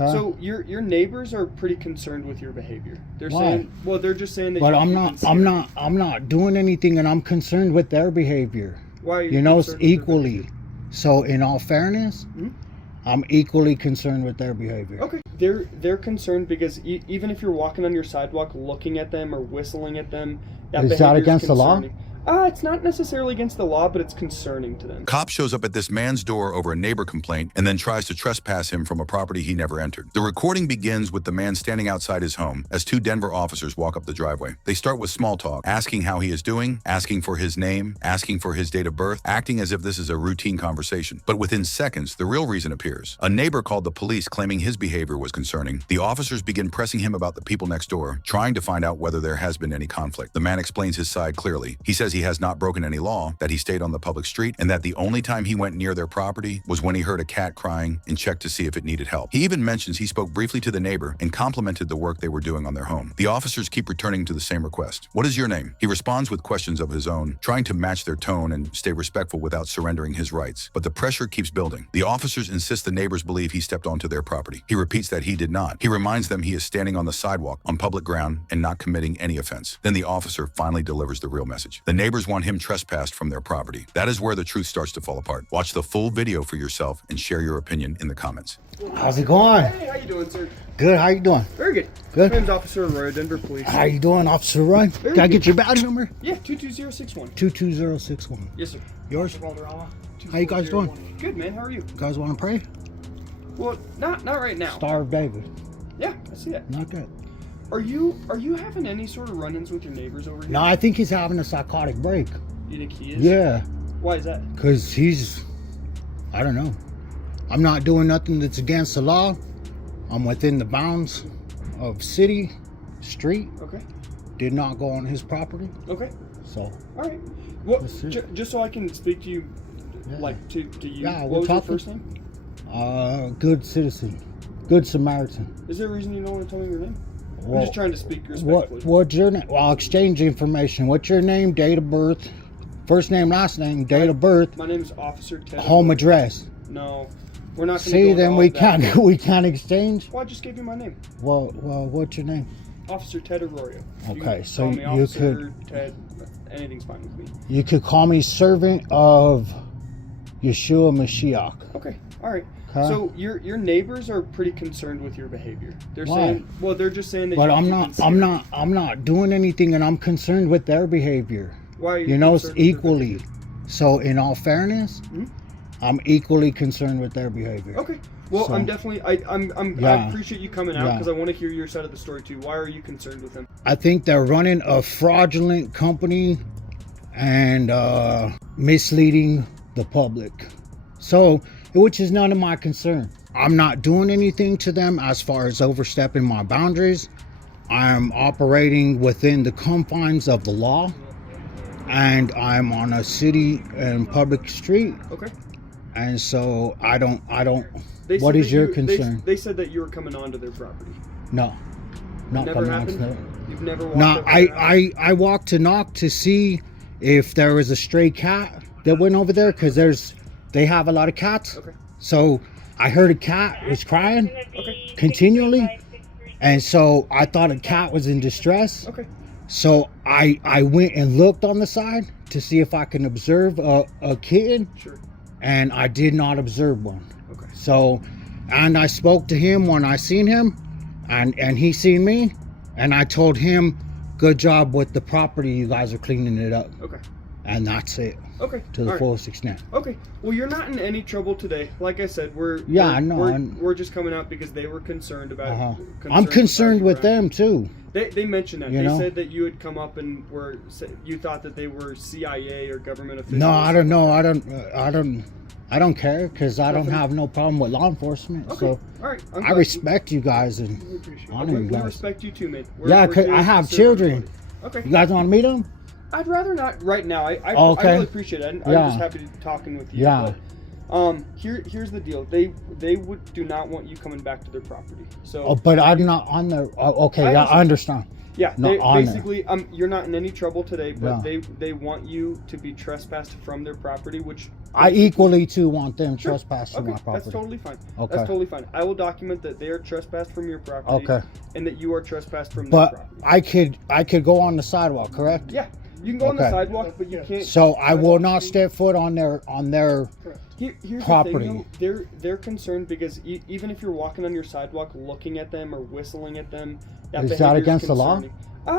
Huh? So your neighbors are pretty concerned with your behavior. They're Why? saying, well, they're just saying that. But you're I'm not doing anything, and I'm concerned with their behavior. Why are you? You know, concerned with their equally. behavior? So, in all fairness, I'm equally concerned with their behavior. Okay. They're concerned because even if you're walking on your sidewalk, looking at them or whistling at them, Is that against the law? It's not necessarily against the law, but it's concerning to them. Cop shows up at this man's door over a neighbor complaint and then tries to trespass him from a property he never entered. The recording begins with the man standing outside his home as two Denver officers walk up the driveway. They start with small talk, asking how he is doing, asking for his name, asking for his date of birth, acting as if this is a routine conversation. But within seconds, the real reason appears. A neighbor called the police claiming his behavior was concerning. The officers begin pressing him about the people next door, trying to find out whether there has been any conflict. The man explains his side clearly. He says he has not broken any law, that he stayed on the public street, and that the only time he went near their property was when he heard a cat crying and checked to see if it needed help. He even mentions he spoke briefly to the neighbor and complimented the work they were doing on their home. The officers keep returning to the same request. What is your name? He responds with questions of his own, trying to match their tone and stay respectful without surrendering his rights. But the pressure keeps building. The officers insist the neighbors believe he stepped onto their property. He repeats that he did not. He reminds them he is standing on the sidewalk on public ground and not committing any offense. Then the officer finally delivers the real message. The neighbors want him trespassed from their property. That is where the truth starts to fall apart. Watch the full video for yourself and share your opinion in the comments. How's it going? Hey, how you doing, sir? Good. How you doing? Very good. Good. My name's Officer Roy, Denver Police. How you doing, Officer Roy? Can I get your badge number? Yeah, 22061. 22061. Yes, sir. Yours? How you guys doing? Good, man. How are you? You guys want to pray? Well, not right now. Star of David. Yeah, I see that. Not good. Are you having any sort of run-ins with your neighbors over here? No, I think he's having a psychotic break. You think he is? Yeah. Why is that? Because I don't know. I'm not doing nothing that's against the law. I'm within the bounds of city, street. Okay. Did not go on his property. Okay. So. All right. Well, That's it. just so I can speak to you, Yeah. like to you. Yeah, what we're was talking. your first name? Good citizen. Good Samaritan. Is there a reason you don't want to tell me your name? Well, I'm just trying to speak respectfully. What's your name? Well, I'll exchange information. What's your name, date of birth, first name, last name, date of birth, My name is Officer Ted. home address. No, we're not going to See, go then into we all that. can't we can't exchange. Well, I just gave you my name. Well, what's your name? Officer Ted Arroyo. You Okay, can so call me you Officer Ted. Anything's fine with me. You could call me servant of Yeshua Mashiach. Okay, all right. Okay. So your neighbors are pretty concerned with your behavior. They're Why? saying, well, they're just saying that. But you're I'm not doing anything, and I'm concerned with their behavior. Why? Are you You know, concerned with their equally. behavior? So, in all fairness, I'm equally concerned with their behavior. Okay. Well, So- I'm definitely. I Yeah. appreciate you coming out Yeah. because I want to hear your side of the story too. Why are you concerned with them? I think they're running a fraudulent company and misleading the public. So, which is none of my concern. I'm not doing anything to them as far as overstepping my boundaries. I'm operating within the confines of the law, and I'm on a city and public street. Okay. And so I don't. They What said is that your you- concern? They said that you were coming onto their property. No, not Never coming on to happened? that. You've never walked No, up to their house? I walked to knock to see if there was a stray cat that went over there, because they have a lot of cats. Okay. So I heard a cat was crying Okay. continually, and so I thought a cat was in distress. Okay. So I went and looked on the side to see if I can observe a kitten, Sure. and I did not observe one. Okay. So, and I spoke to him when I seen him, and he seen me, and I told him, "Good job with the property. You guys are cleaning it up." Okay. And that's it, Okay. to the All right. fullest extent. Okay. Well, you're not in any trouble today. Like I said, Yeah, I know. We're just coming out because they were concerned about. I'm concerned about with you them too. They mentioned that. You They know? said that you had come up and you thought that they were CIA or government officials. No, I don't know. I don't care, because I don't Nothing? have no problem with law enforcement. Okay. So All right. I'm I glad respect you guys and We appreciate it. honor We you guys. respect you too, man. Yeah, We're 'cause here I to have serve children. everybody. Okay. You guys want to meet them? I'd rather not right now. I Okay. really appreciate it. I'm Yeah. just happy to be talking with you. Yeah. But, here's the deal. They do not want you coming back to their property. So. Oh, but I'm not on there. Okay, yeah, I understand. Yeah, Not they, on there. basically, you're not in any trouble today, but Yeah. they want you to be trespassed from their property, which I equally too want them trespassing Okay, my property. that's totally fine. Okay. That's totally fine. I will document that they are trespassed from your property. Okay. And that you are trespassed from their But property. I could go on the sidewalk, correct? Yeah, you can go on the Okay. sidewalk, but you can't. So I will not step foot on their Here's property. The thing, though, they're concerned because even if you're walking on your sidewalk, looking at them or whistling at them, Is that against the law?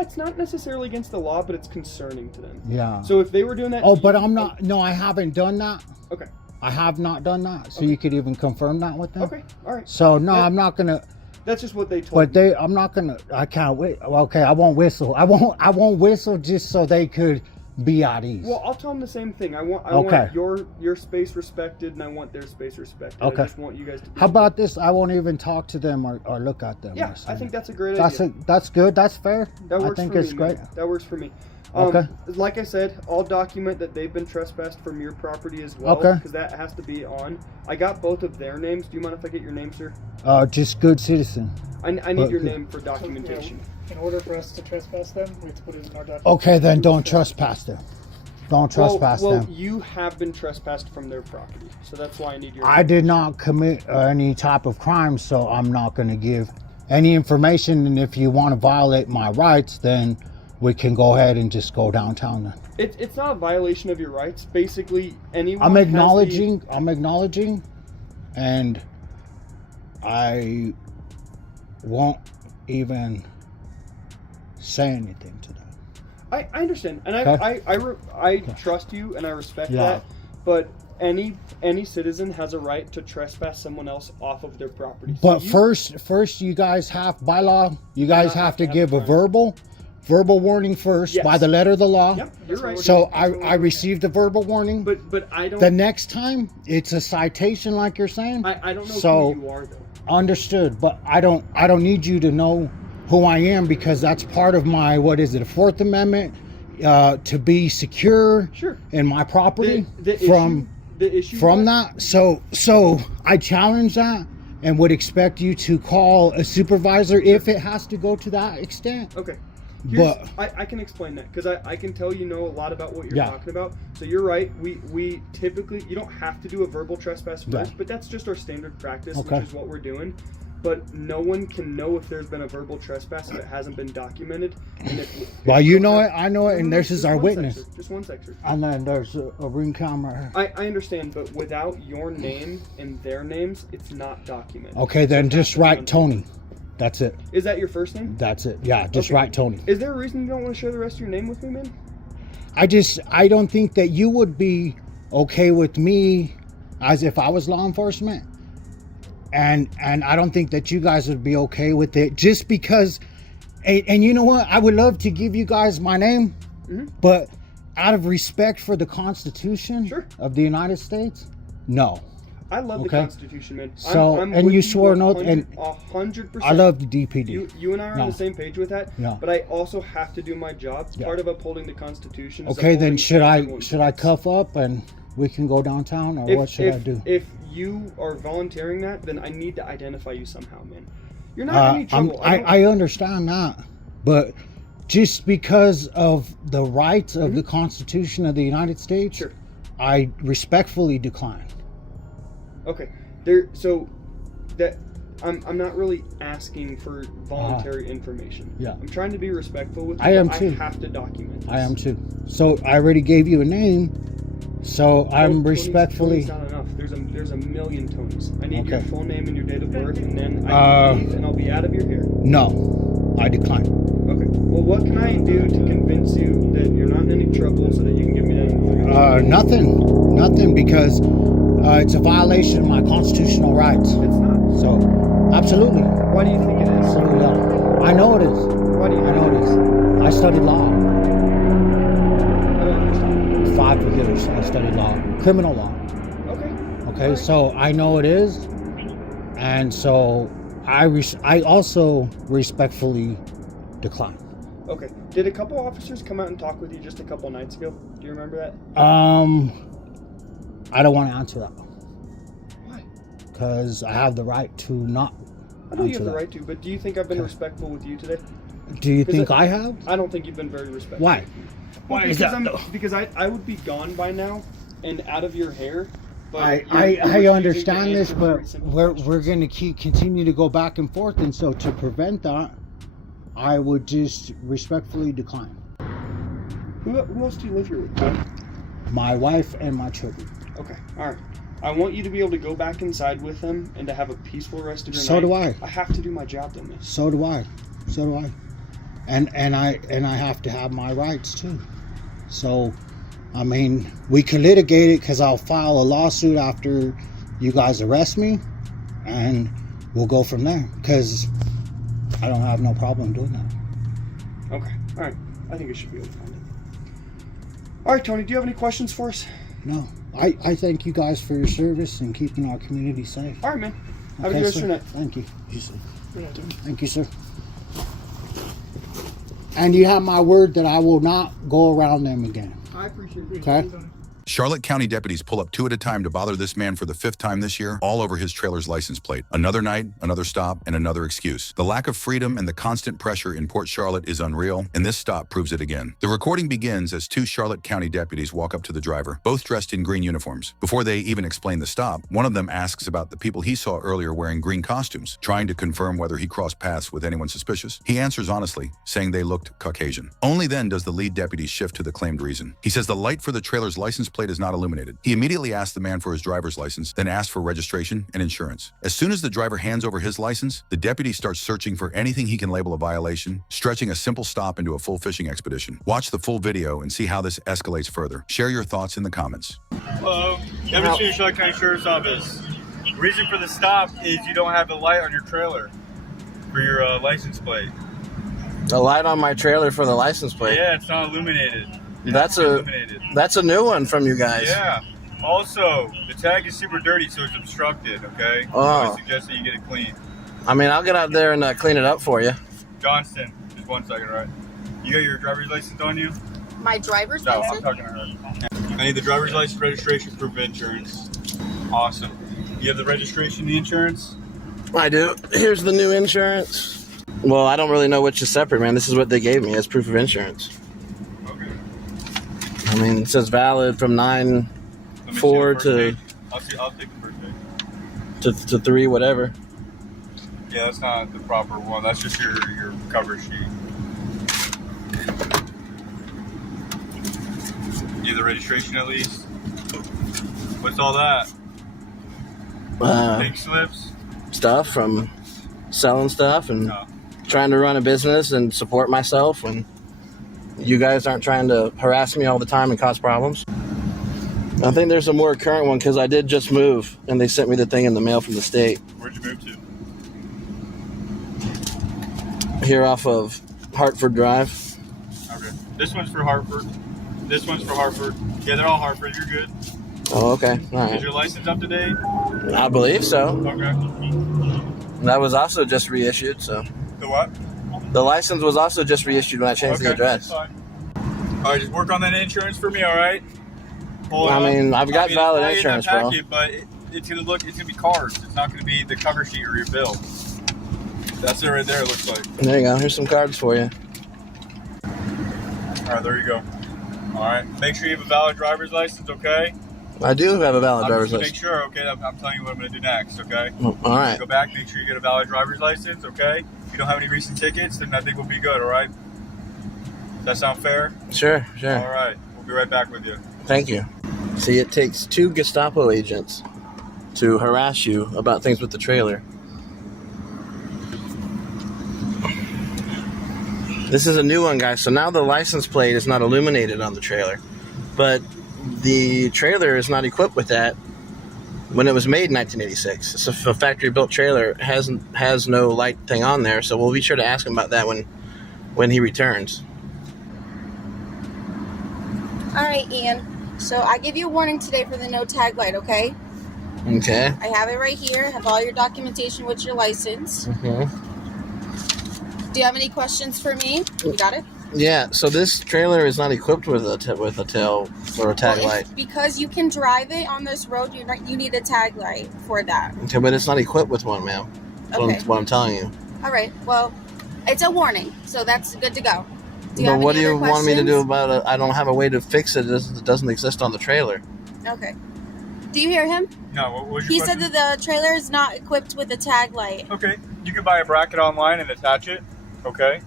It's not necessarily against the law, but it's concerning to them. Yeah. So if they were doing that, Oh, but I'm not. No, I haven't done that. Okay. I have not done that. So Okay. you could even confirm that with them. Okay. All right. So no, I'm not gonna. That's just what they told But me. I'm not gonna. I can't wait. Okay, I won't whistle. I won't whistle just so they could be at ease. Well, I'll tell them the same thing. I want your space respected, and I want their space respected. Okay. I just want you guys to. How about this? I won't even talk to them or look at them. Yeah, I think that's a great that's idea. that's good. That's fair. That works I think for it's me, great. man. That works for me. Okay. Like I said, I'll document that they've been trespassed from your property as well. Okay. Because that has to be on. I got both of their names. Do you mind if I get your name, sir? Just good citizen. I need your name for documentation. In order for us to trespass them, we have to put it in our document. Okay, then don't trespass them. Don't trespass well, them. you have been trespassed from their property, so that's why I need your. I did not commit any type of crime, so I'm not going to give any information. And if you want to violate my rights, then we can go ahead and just go downtown. Then It's not a violation of your rights. Basically, anyone. I'm has acknowledging. I'm acknowledging, and I won't even say anything to them. I understand, and Okay. I trust you and I respect Yeah. that. But any citizen has a right to trespass someone else off of their property. So But first, you guys have by law. You guys have to give a verbal warning first Yes. by the letter of the law. Yep, you're right. So I received a verbal warning. But I don't. The next time it's a citation, like you're saying. I don't know So who you are though. understood, but I don't need you to know who I am because that's part of my Fourth Amendment to be secure Sure. in my property The issue from that. So I challenge that and would expect you to call a supervisor if it has to go to that extent. Okay. But I can explain that because I can tell you know a lot about what you're Yeah. talking about. So you're right. We typically, you don't have to do a verbal trespass first, Yeah. but that's just our standard practice, Okay. which is what we're doing. But no one can know if there's been a verbal trespass if it hasn't been documented. And if well, you you don't know have- it, I know it, and this is just our one witness. sec, sir. Just one sec, sir. And then there's a ring camera. I understand, but without your name and their names, it's not documented. Okay, then So it has just to be on write paper. Tony. That's it. Is that your first name? That's it. Yeah, just Okay. write Tony. Is there a reason you don't want to share the rest of your name with me, man? I don't think that you would be okay with me as if I was law enforcement. And I don't think that you guys would be okay with it just because and you know what? I would love to give you guys my name, but out of respect for the Constitution Sure. of the United States, no. I love the Okay. Constitution, man. So, I'm and with you swore an oath, 100%. I love the DPD. You and I are No. on the same page with that. Yeah. But I also have to do my job. Yeah. Part of upholding the Constitution. Is Okay, then upholding should I everyone's cuff up and we can go downtown, or what should I do? If you are volunteering that, then I need to identify you somehow, man. You're not in any trouble. I understand that, but just because of the rights of the Constitution of the United States, Sure. I respectfully decline. Okay. So that I'm not really asking for voluntary information. Yeah. I'm trying to be respectful with you. I am but too. I have to document this. I am too. So I already gave you a name, so I'm Tony's respectfully. not enough. There's a million Tonys. I need your Okay. full name and your date of birth, and then I can leave and I'll be out of your hair. No, I decline. Okay. Well, what can I do to convince you that you're not in any trouble so that you can give me that information? Nothing, because it's a violation of my constitutional rights. It's not. So, absolutely. Why do you think it is? Absolutely not. I know it is. Why do you I think know it is. I studied law. I don't understand. 5 years I studied law, criminal law. Okay. Okay, so I know it is, and so I also respectfully decline. Okay. Did a couple officers come out and talk with you just a couple nights ago? Do you remember that? I don't want to answer that Why? because I have the right to not. I know you have answer the that. right to, but do you think I've been respectful with you today? Do you think I I have? I don't think you've been very respectful. Why? Why is that? though? Because I would be gone by now, and out of your hair. But I you're refusing to understand answer this, the but very simple we're questions. going to continue to go back and forth, and so to prevent that, I would just respectfully decline. Who else do you live here with? My wife and my children. Okay, all right. I want you to be able to go back inside with them and to have a peaceful rest of your So night. do I. I have to do my job, then, miss. So do I. So do I. And I have to have my rights too. So, I mean, we can litigate it because I'll file a lawsuit after you guys arrest me, and we'll go from there. Because I don't have no problem doing that. Okay, all right. I think I should be able to find it. All right, Tony, do you have any questions for us? No. I thank you guys for your service and keeping our community safe. All right, man. Have Okay, a good rest of sir. your night. Thank you. Yeah, dude. Thank you, sir. And you have my word that I will not go around them again. I appreciate it. Okay. Charlotte County deputies pull up 2 at a time to bother this man for the 5th time this year, all over his trailer's license plate. Another night, another stop, and another excuse. The lack of freedom and the constant pressure in Port Charlotte is unreal, and this stop proves it again. The recording begins as 2 Charlotte County deputies walk up to the driver, both dressed in green uniforms. Before they even explain the stop, one of them asks about the people he saw earlier wearing green costumes, trying to confirm whether he crossed paths with anyone suspicious. He answers honestly, saying they looked Caucasian. Only then does the lead deputy shift to the claimed reason. He says the light for the trailer's license plate is not illuminated. He immediately asks the man for his driver's license, then asks for registration and insurance. As soon as the driver hands over his license, the deputy starts searching for anything he can label a violation, stretching a simple stop into a full fishing expedition. Watch the full video and see how this escalates further. Share your thoughts in the comments. Hello, Devon City Charlotte County Sheriff's Office. Reason for the stop is you don't have the light on your trailer for your license plate. The light on my trailer for the license plate. Yeah, it's not illuminated. That's a new one from you guys. Yeah. Also, the tag is super dirty, so it's obstructed. Okay. Oh. I suggest that you get it clean. I mean, I'll get out there and clean it up for you. Johnston, just 1 second, right? You got your driver's license on you? My driver's No, I'm license? talking to her. I need the driver's license, registration, proof of insurance. Awesome. You have the registration, the insurance? I do. Here's the new insurance. Well, I don't really know which is separate, man. This is what they gave me as proof of insurance. Okay. I mean, it says valid from 9/4 to I'll take the first page. to 3, whatever. Yeah, that's not the proper one. That's just your cover sheet. You have the registration at least? What's all that? Pink slips? Stuff from selling stuff and No. trying to run a business and support myself when you guys aren't trying to harass me all the time and cause problems. I think there's a more current one because I did just move and they sent me the thing in the mail from the state. Where'd you move to? Here off of Hartford Drive. Okay. This one's for Hartford. This one's for Hartford. Yeah, they're all Hartford. You're good. Oh, okay. All Is right. your license up to date? I believe so. Okay. That was also just reissued, so. The what? The license was also just reissued when I changed the address. That's fine. All right, just work on that insurance for me, all right? Hold I on. mean, I've got valid it's probably in insurance, that bro. packet, but it's gonna be cards. It's not gonna be the cover sheet or your bill. That's it right there. It looks like. There you go. Here's some cards for you. All right, there you go. All right, make sure you have a valid driver's license, okay? I do have a valid I'm driver's just gonna make license. sure, okay? I'm telling you what I'm gonna do next, okay? All right. Go back, make sure you get a valid driver's license, okay? If you don't have any recent tickets, then I think we'll be good, all right? Does that sound fair? Sure. All right, we'll be right back with you. Thank you. See, it takes 2 Gestapo agents to harass you about things with the trailer. This is a new one, guys. So now the license plate is not illuminated on the trailer. But the trailer is not equipped with that when it was made in 1986. It's a factory-built trailer. It has no light thing on there, so we'll be sure to ask him about that when he returns. All right, Ian. So I give you a warning today for the no tag light, okay? Okay. I have it right here. I have all your documentation with your license. Mm-hmm. Do you have any questions for me? You got it? Yeah, so this trailer is not equipped with a tail or a tag Well, light. because you can drive it on this road, you need a tag light for that. Okay, but it's not equipped with one, ma'am. That's Okay. what I'm telling you. All right. Well, it's a warning, so that's good to go. Do you But have what do any you other want me to do questions? about it? I don't have a way to fix it. It doesn't exist on the trailer. Okay. Do you hear him? No, what was your He question? said that the trailer is not equipped with a tag light. Okay, you can buy a bracket online and attach it. Okay.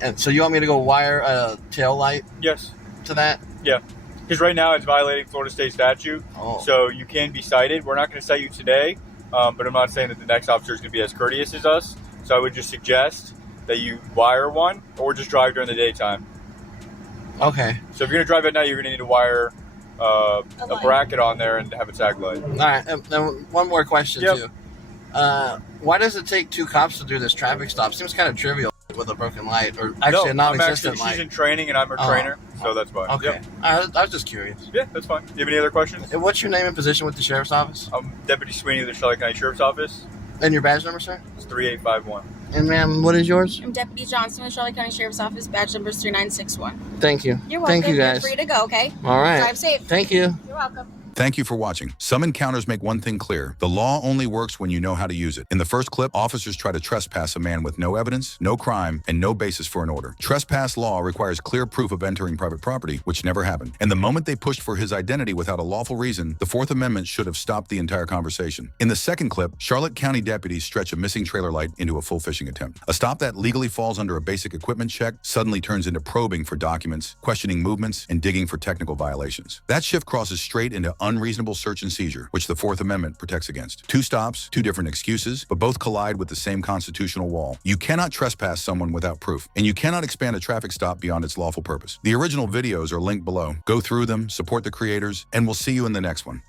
And so you want me to go wire a tail light Yes. to that? Yeah. Because right now it's violating Florida state statute. Oh. So you can be cited. We're not going to cite you today, but I'm not saying that the next officer is going to be as courteous as us. So I would just suggest that you wire one or just drive during the daytime. Okay. So if you're going to drive at night, you're going to need to wire a light. bracket on there and have a tag light. All right. And one more question, Yep. too. Why does it take 2 cops to do this traffic stop? Seems kind of trivial with a broken light, or actually a non-existent she's light. in training and I'm her Oh. trainer, so that's fine. Okay. Yep. I was just curious. Yeah, that's fine. You have any other questions? And what's your name and position with the sheriff's office? I'm Deputy Sweeney of the Charlotte County Sheriff's Office. And your badge number, sir? It's 3851. And ma'am, what is yours? I'm Deputy Johnson with Charlotte County Sheriff's Office, badge number is 3961. Thank you. You're welcome. Thank you, guys. You're free to go, okay? All right. Drive safe. Thank you. You're welcome. Thank you for watching. Some encounters make one thing clear. The law only works when you know how to use it. In the first clip, officers try to trespass a man with no evidence, no crime, and no basis for an order. Trespass law requires clear proof of entering private property, which never happened. And the moment they pushed for his identity without a lawful reason, the Fourth Amendment should have stopped the entire conversation. In the second clip, Charlotte County deputies stretch a missing trailer light into a full fishing attempt. A stop that legally falls under a basic equipment check suddenly turns into probing for documents, questioning movements, and digging for technical violations. That shift crosses straight into unreasonable search and seizure, which the Fourth Amendment protects against. 2 stops, 2 different excuses, but both collide with the same constitutional wall. You cannot trespass someone without proof, and you cannot expand a traffic stop beyond its lawful purpose. The original videos are linked below. Go through them, support the creators, and we'll see you in the next one.